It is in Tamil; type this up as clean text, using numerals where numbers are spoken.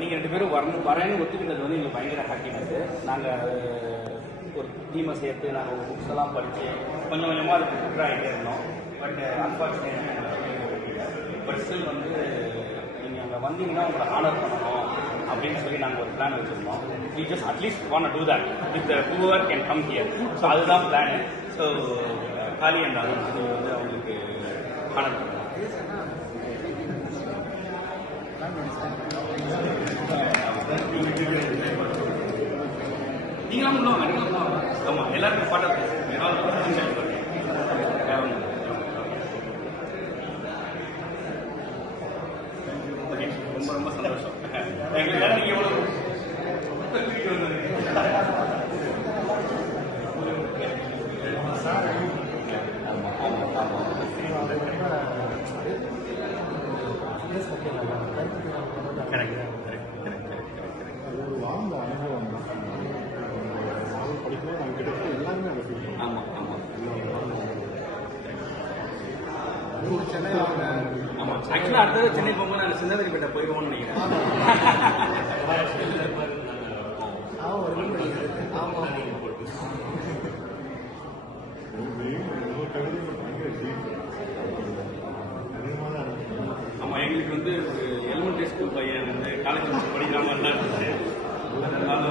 நீங்கள் 2 பேரும் வரேன்னு ஒத்துக்கிட்டது வந்து எங்களுக்கு பயங்கர ஹாப்பினஸ். நாங்கள் ஒரு டீமை சேர்த்து நாங்கள் ஒரு புக்ஸ் எல்லாம் படித்து கொஞ்சம் கொஞ்சமாக அதுக்கு ப்ரிப்பேர் ஆகிட்டே இருந்தோம். பட் அன்ஃபார்ச்சுனேட்லி பட் ஸ்டில் வந்து நீங்கள் அங்கே வந்தீங்கன்னா உங்களை ஆனர் பண்ணணும் அப்படின்னு சொல்லி நாங்கள் ஒரு பிளான் வச்சுருந்தோம். We just at least want to do that with whoever can come here. So அதுதான் பிளானு. ஸோ காலி என்றாலும் அது வந்து அவங்களுக்கு ஆனர் பண்ணணும். நீங்களும் இன்னும் ஆமாம் எல்லாருக்கும் பாட்டா ஓகே, ரொம்ப ரொம்ப சந்தோஷம். எங்களுக்கு நீங்கள் எவ்வளோ ஆமாம் ஆமாம் ஆமாம். ஆக்சுவலாக அடுத்தது சென்னை போகும்போது நாங்கள் சின்னதிரிப்பேட்டை போயிடுவோம்னு நினைக்கிறேன். ஆமாம், எங்களுக்கு வந்து ஒரு எலிமெண்ட்ரி ஸ்கூல் பையன் வந்து காலேஜ் படிக்கிற மாதிரி தான் இருந்துச்சு. அதனால